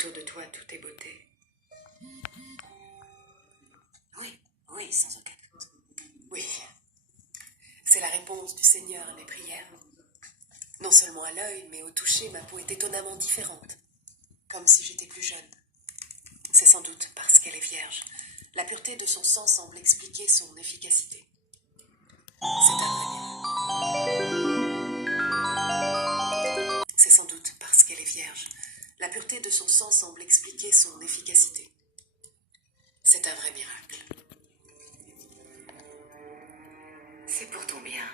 Autour de toi, tout est beauté. Oui, sans aucun doute. Oui, c'est la réponse du Seigneur à mes prières. Non seulement à l'œil, mais au toucher, ma peau est étonnamment différente. Comme si j'étais plus jeune. C'est sans doute parce qu'elle est vierge. La pureté de son sang semble expliquer son efficacité. C'est un vrai miracle. C'est sans doute parce qu'elle est vierge. La pureté de son sang semble expliquer son efficacité. C'est un vrai miracle. C'est pour ton bien.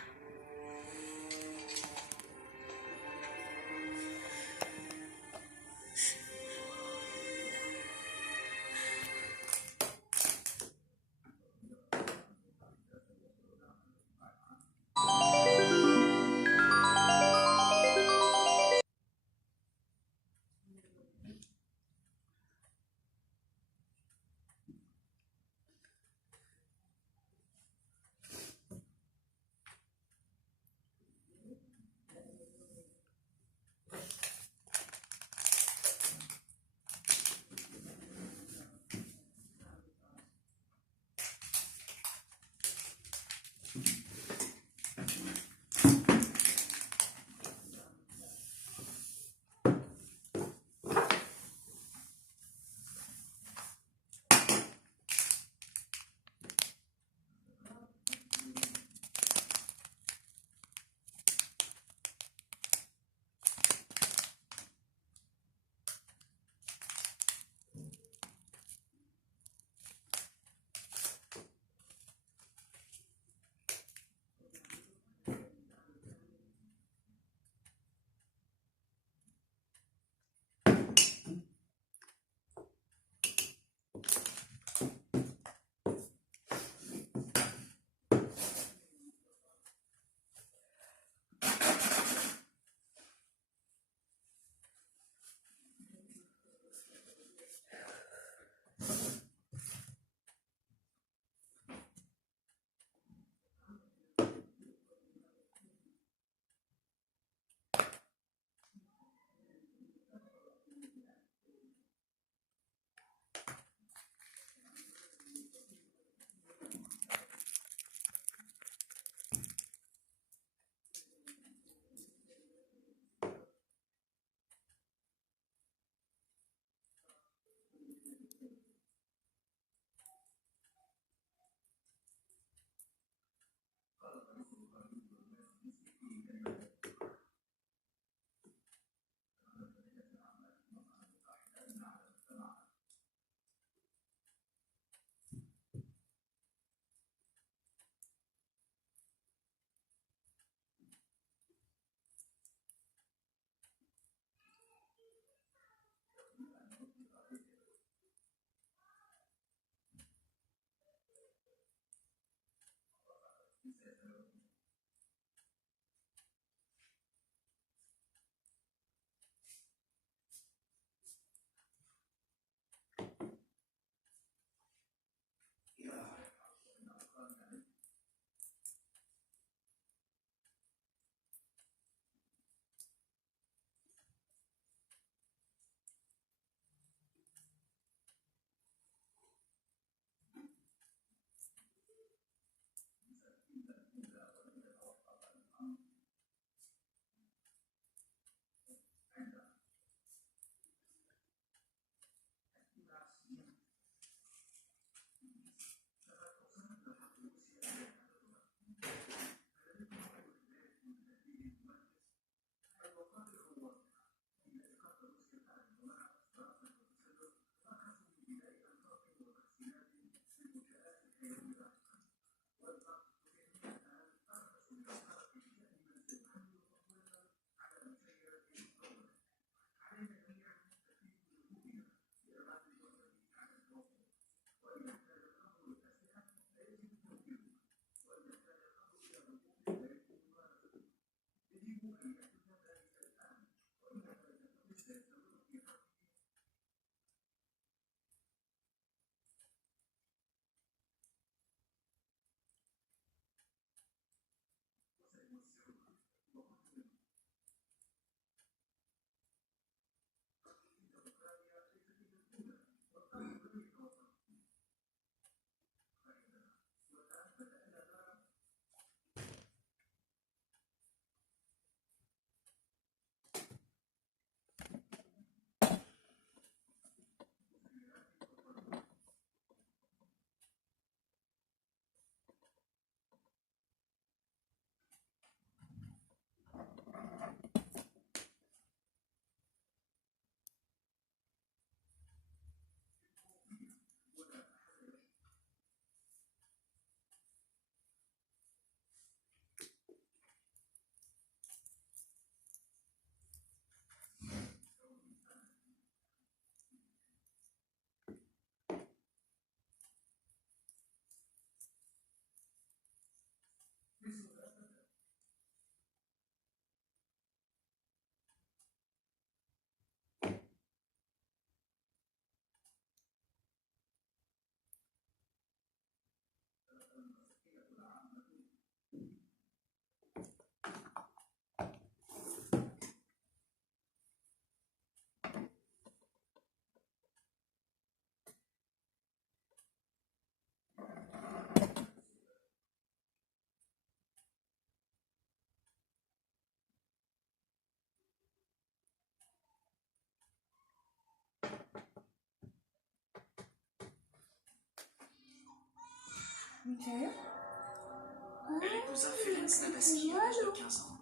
Elle épousa Ferenc Nadaski à l'âge de 15 ans.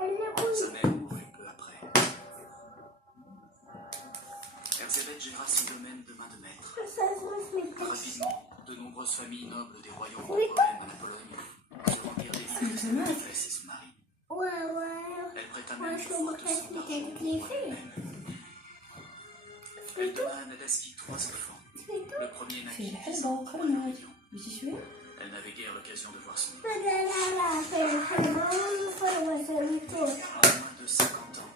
Anne. Sa mère mourut peu après. Erzsébet géra son domaine de main de maître. Rapidement, de nombreuses familles nobles des royaumes de Bohême à la Pologne se rendirent des son fils et son mari. Elle prêta même une forte somme d'argent pour elle-même. Elle donna à Nadaski 3 enfants. Le premier naquit 10 ans après l'Orient. Elle n'avait guère l'occasion de voir son époux. En moins de 50 ans,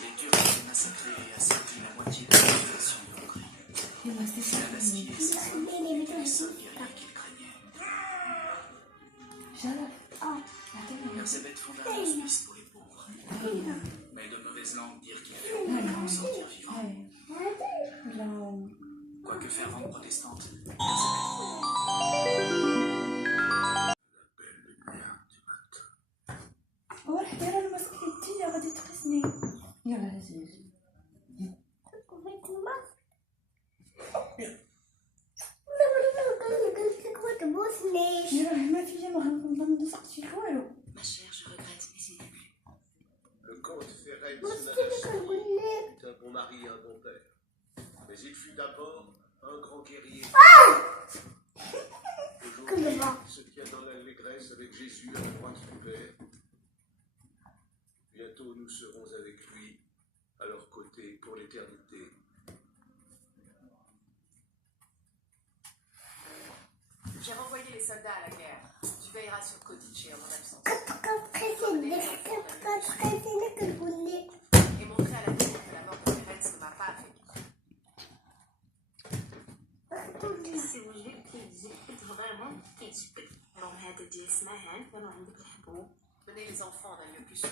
les Turcs avaient massacré et asservi la moitié de la population de Hongrie. Nadaski et ses hommes étaient les seuls guerriers qu'ils craignaient. Erzsébet fonda un hospice pour les pauvres. Mais de mauvaises langues dirent qu'il fut obligé d'en sortir vivant. Quoique fervente protestante, Ma chère, je regrette, mais il n'est plus. Le comte Ferenc Nadaski fut un bon mari et un bon père. Mais il fut d'abord un grand guerrier. Aujourd'hui, il se tient dans l'allégresse avec Jésus à la droite du Père. Bientôt, nous serons avec lui, à leur côté, pour l'éternité. J'ai renvoyé les soldats à la guerre. Tu veilleras sur Kodice en mon absence. Et montrer à la cour que la mort de Ferenc ne m'a pas affaibli. بس وجدت زفت vraiment كيتشبك رغم هذا ديال اسمهان كانوا عندك الحبوب. Mener les enfants d'un lieu plus sûr.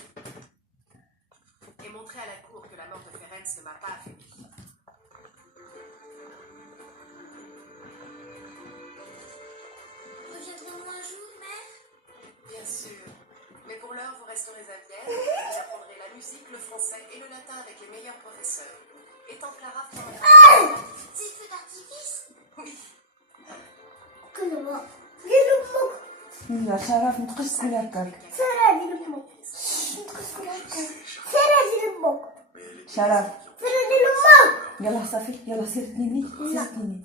Et montrer à la cour que la mort de Ferenc ne m'a pas affaibli. Reviendrons-nous un jour, mère? Bien sûr. Mais pour l'heure, vous resterez à Vienne. Vous apprendrez la musique, le français et le latin avec les meilleurs professeurs. Et tant Clara fera C'est feu d'artifice? Oui. لا شرف نتقص كل هكاك شرف يلا صافي يلا سير تنيني سير تنيني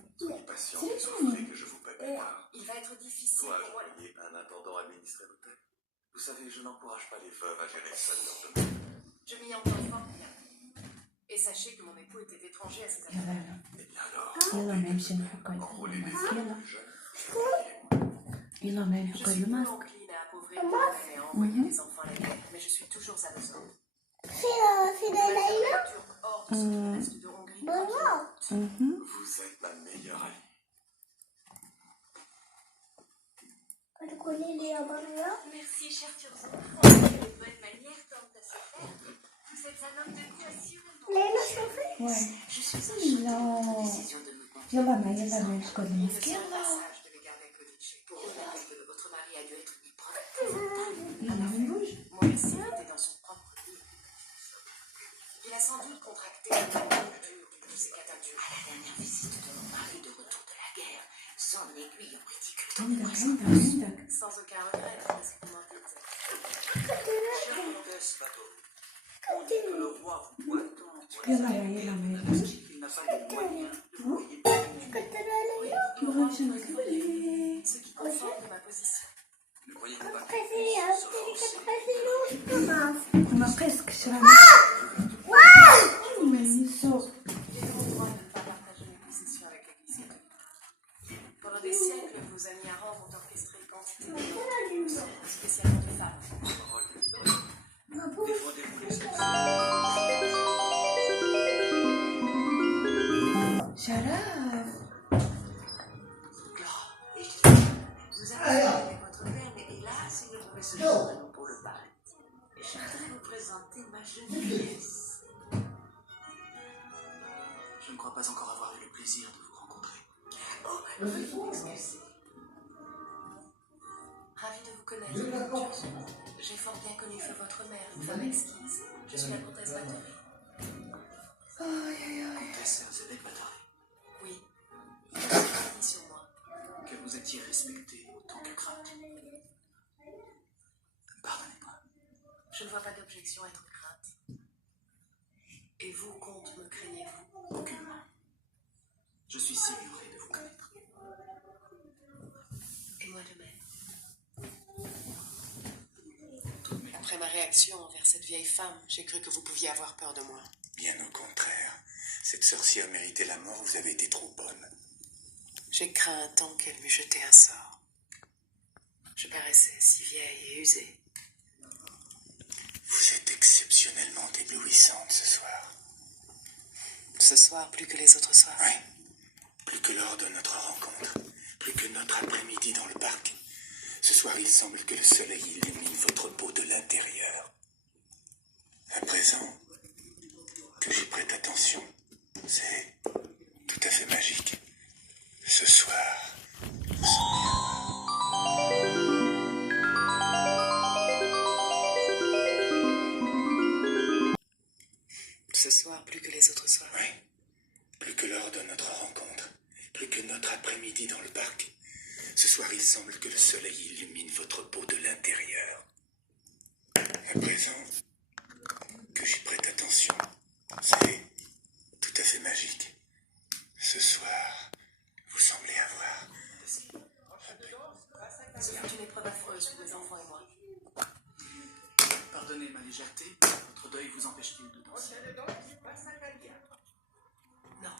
Il va être difficile pour moi. Un intendant administrer l'hôtel. Vous savez, je n'encourage pas les veuves à gérer seules leur domaine. Je m'y entends fort bien. Et sachez que mon époux était étranger à ses affaires. Eh bien alors, يلا ما نمشي نحكي enrôlez les يلا femmes plus jeunes. يلا ما Je نحكي suis peu الماسك encline à appauvrir les femmes et à envoyer des enfants à la guerre, mais je suis toujours à vos ordres. Les Turcs hors de ce qui reste de Hongrie. Vous êtes ma meilleure amie. Merci, cher Turzo. Quelle bonne manière tente à se faire. Vous êtes un homme de goût, assurément. Ouais. Je suis enchantée de votre يلا décision de me confier. يلا ما يلا ما نحكي Il ne الماسك serait pas يلا sage de les garder à Kodice. Pour remarquer que votre mari a dû être une épreuve épouvantable. يلا نبوج Moi aussi, il était dans son propre lit. Il a sans doute contracté un mal dur de tous ces catatules. À la dernière visite de mon mari de retour de la guerre, son aiguille en ridicule عندك Sans aucun regret, parce que vous m'en dites. chère comtesse Bateau, on dit que le roi vous doit tant pour يلا la يلا guerre ما Nadaski qu'il n'a pas les moyens de voyer Ce qui conforte ma position. Ne croyez-vous pas que ما قيسكش راه يسوق Il est grand droit de ne pas partager mes possessions avec l'Église catholique. Pendant des siècles, vos amis arabes ont orchestré quantité de gens, spécialement de femmes. défendez-vous les sexes. شرف Clara, vous avez avec votre père, mais hélas, il ne pouvait se joindre à nous pour le bal. Je voudrais vous présenter ma jeune nièce. Je ne crois pas encore avoir eu le plaisir de vous rencontrer. Oh, veuillez m'excuser. Ravi de vous connaître. J'ai fort bien connu votre mère, une femme exquise. Je suis la comtesse Bathory. Comtesse Erzsébet Bathory, Oui, il a dit sur moi. que vous étiez respectée eu crainte. Pardonnez-moi. Je ne vois pas d'objection à être crainte. Et vous, comte, me craignez-vous? Aucunement. Je suis si heureux de vous connaître. Et moi de même. Toutes mes Après ma réaction envers cette vieille femme, j'ai cru que vous pouviez avoir peur de moi. Bien au contraire. Cette sorcière méritait la mort, vous avez été trop bonne. J'ai craint un temps qu'elle m'eût jeté un sort. Je paraissais si vieille et usée. Vous êtes exceptionnellement éblouissante ce soir. Ce soir, plus que les autres soirs. Oui. Plus que lors de notre rencontre. Plus que notre après-midi dans le parc. Ce soir, il semble que le soleil illumine votre peau de l'intérieur. À présent que j'y prête attention, c'est tout à fait magique. Ce soir, vous Ce soir, plus que les autres soirs. Oui. Plus que lors de notre rencontre. Plus que notre après-midi dans le parc. Ce soir, il semble que le soleil illumine votre peau de l'intérieur. À présent que j'y prête attention, c'est tout à fait magique. Ce soir, vous semblez avoir... Ce fut une épreuve affreuse pour mes enfants et moi. Pardonnez ma légèreté, votre deuil vous empêche-t-il de danser? Non.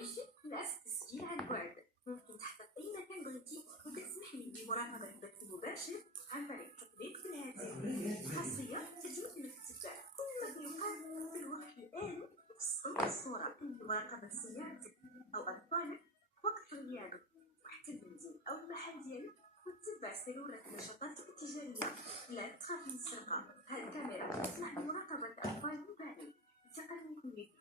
رويجي ناس تسجيل على البعد ممكن تحط اي مكان بغيتي وكتسمح لي بمراقبه البث المباشر عن طريق تطبيق الهاتف. خاصيه تتمكن لك تتبع كل ما كيوقع في الوقت الآلي وتصور الصوره لمراقبه سيارتك او اطفالك وقت غيابك وحتى البنزين او المحل ديالك وتتبع سيرورة نشاطاتك التجاريه. لا تخاف من السرقه، هذه الكاميرا تسمح بمراقبه الاطفال من بعيد بثقه كلية.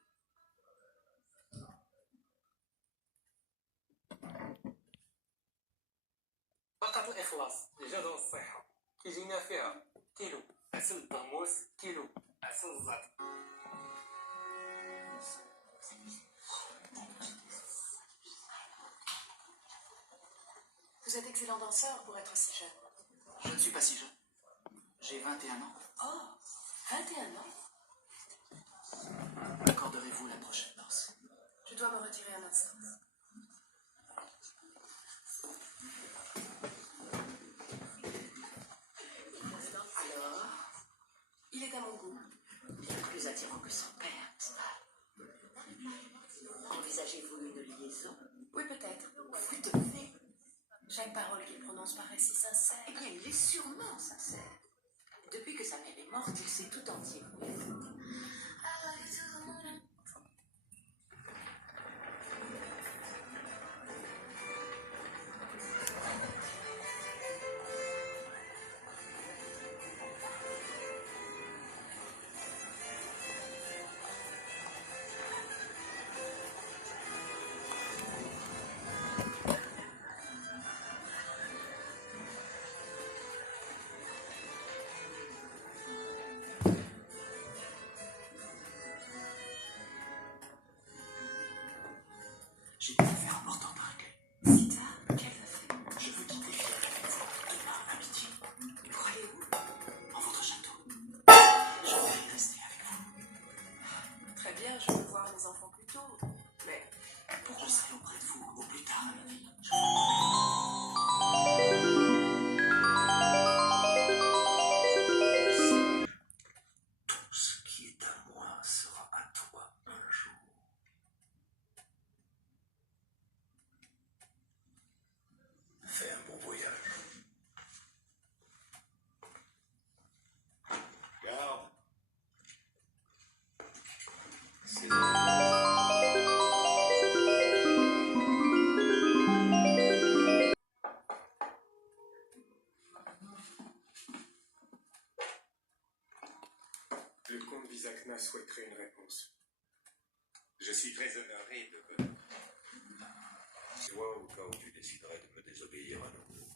باقة الإخلاص لجدول الصحة كيجينا فيها كيلو عسل الطرموس، كيلو عسل الزعتر. Vous êtes excellent danseur pour être si jeune. Je ne suis pas si jeune. J'ai 21 ans. Oh, 21 ans. Accorderez-vous la prochaine danse? Je dois me retirer un instant. Alors, Il est à mon goût. bien plus attirant que son père, n'est-ce pas? Envisagez-vous une liaison? Oui, peut-être. Vous devez. Chaque parole qu'il prononce paraît si sincère. Eh bien, il est sûrement sincère. Depuis que sa mère est morte, il s'est tout entier pour elle. J'ai des affaires importantes à régler. Sita, quelles affaires? Je veux quitter Fiole avec vous demain à midi. Et pour aller où? En votre château. Je voudrais rester avec vous. Très bien, je veux voir les enfants plus tôt. Mais Je serai auprès de vous au plus tard, ma fille. Tout ce qui est à moi sera à toi un jour. Fais un bon voyage. Garde. C'est Le comte Visakna souhaiterait une réponse. Je suis très honoré de... moi au cas où tu déciderais de me désobéir à nouveau.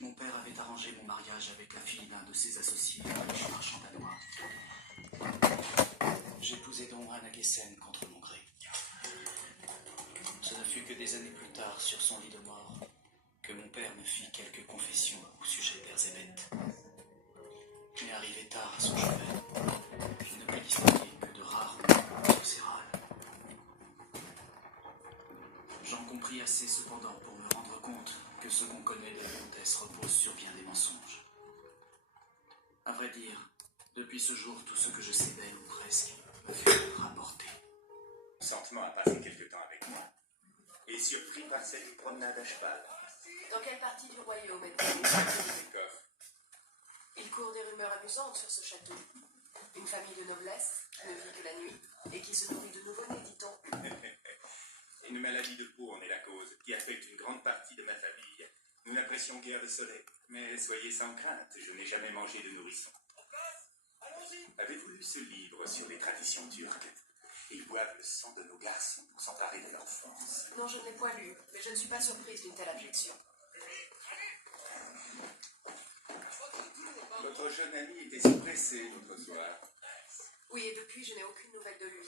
Mon père avait arrangé mon mariage avec la fille d'un de ses associés, riche marchand danois. J'épousai donc Anna Gessen contre mon gré. Ce ne fut que des années plus tard, sur son lit de mort, que mon père me fit quelques confessions au sujet d'Erzébeth. Mais arrivé tard à son chevet, je ne pus distinguer que de rares mots carcérales. J'en compris assez cependant pour me rendre compte que ce qu'on connaît de la comtesse repose sur bien des mensonges. À vrai dire, depuis ce jour, tout ce que je sais d'elle, ou presque, me fut rapporté. Consentement à passer quelque temps avec moi. Et surpris par cette promenade à cheval. dans quelle partie du royaume êtes-vous? D'accord. Il court des rumeurs amusantes sur ce château. Une famille de noblesse, ne vit que la nuit, et qui se nourrit de nouveau-nés, dit-on. Une maladie de peau en est la cause, qui affecte une grande partie de ma famille. Nous n'apprécions guère le soleil, mais soyez sans crainte, je n'ai jamais mangé de nourrisson. Avez-vous lu ce livre sur les traditions turques? Ils boivent le sang de nos garçons pour s'emparer de leur force. Non, je ne l'ai point lu, mais je ne suis pas surprise d'une telle abjection. Votre jeune ami était si pressé l'autre soir. Oui, et depuis, je n'ai aucune nouvelle de lui.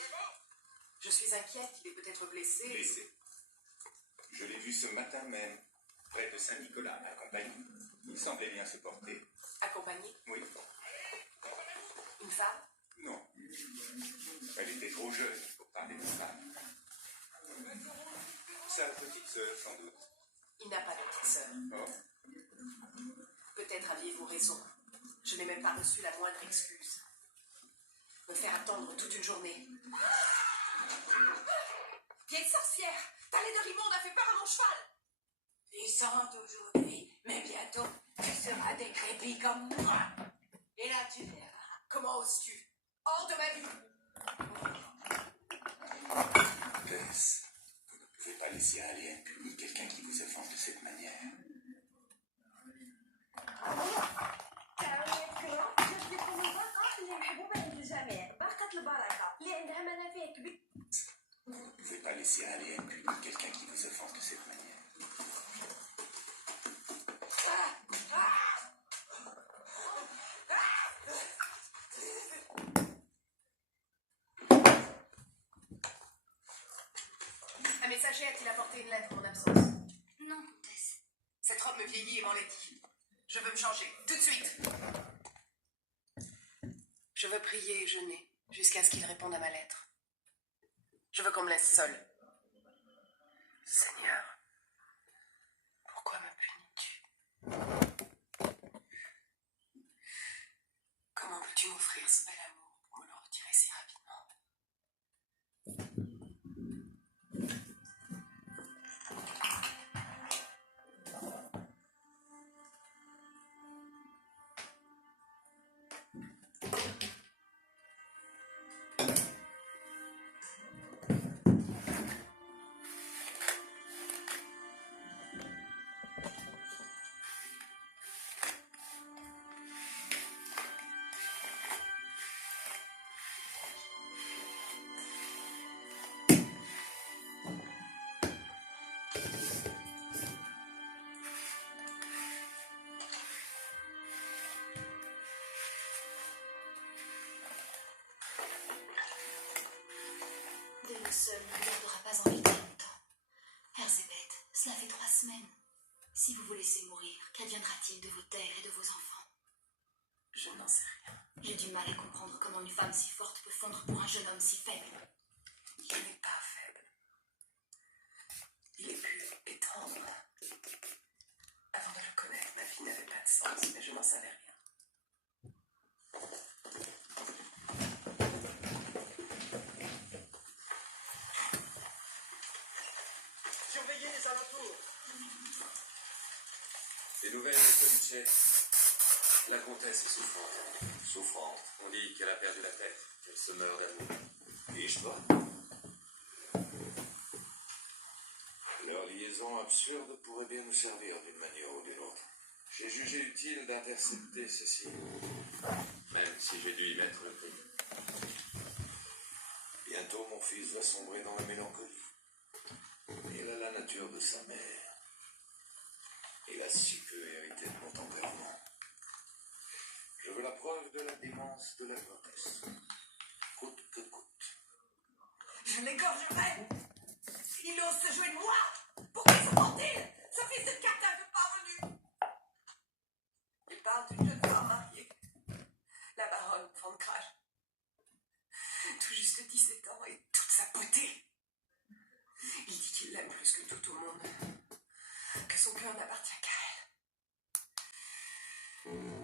Je suis inquiète, il est peut-être blessé. Blessé. Je l'ai vu ce matin même, près de Saint-Nicolas, accompagné. Il semblait bien se porter. Accompagné? Oui. Une femme? Non. Elle était trop jeune pour parler de femme. Sa petite sœur, sans doute. Il n'a pas de petite sœur. Oh. Peut-être aviez-vous raison. Je n'ai même pas reçu la moindre excuse. Me faire attendre toute une journée. Vieille sorcière! Ta laine de Rimonde a fait peur à mon cheval! Puissante aujourd'hui, mais bientôt tu seras décrépit comme moi. Et là tu verras. Comment oses-tu? Hors de ma vie! Tess, vous ne pouvez pas laisser aller impuni quelqu'un qui vous offense de cette manière. Vous ne pouvez pas laisser aller impuni quelqu'un qui vous offense de cette manière. Un messager a-t-il apporté une lettre en mon absence? Non, comtesse. Cette robe me vieillit et m'enlaidit. Je veux me changer, tout de suite. Je veux prier et jeûner, jusqu'à ce qu'il réponde à ma lettre. Je veux qu'on me laisse seule. Seigneur, pourquoi me punis-tu? Comment peux-tu m'offrir ce bel amour pour me le retirer si rapidement? Votre seul ne vous gardera pas en vie très longtemps. Erzébeth, cela fait 3 semaines. Si vous vous laissez mourir, qu'adviendra-t-il de vos terres et de vos enfants? Je n'en sais rien. J'ai du mal à comprendre comment une femme si forte peut fondre pour un jeune homme si faible. Il n'est pas faible. Il est pur et tendre. Avant de le connaître, ma vie n'avait pas de sens, mais je n'en savais rien. Surveillez les alentours. Des nouvelles de Felice. La comtesse est souffrante. Souffrante. On dit qu'elle a perdu la tête, qu'elle se meurt d'amour. Et je vois. Leur liaison absurde pourrait bien nous servir d'une manière ou d'une autre. J'ai jugé utile d'intercepter ceci, même si j'ai dû y mettre le prix. Bientôt, mon fils va sombrer dans la mélancolie. Il a la nature de sa mère. Il a si peu hérité de mon tempérament. Je veux la preuve de la démence de la comtesse. Coûte que coûte. Je l'égorgerai. Il ose se jouer de moi. Pourquoi se prend-il? Ce fils de Carter n'est pas venu. Il parle d'une jeune femme mariée. La baronne Van Crash. Tout juste 17 ans et toute sa beauté. Il dit qu'il l'aime plus que tout au monde. Que son cœur n'appartient qu'à elle.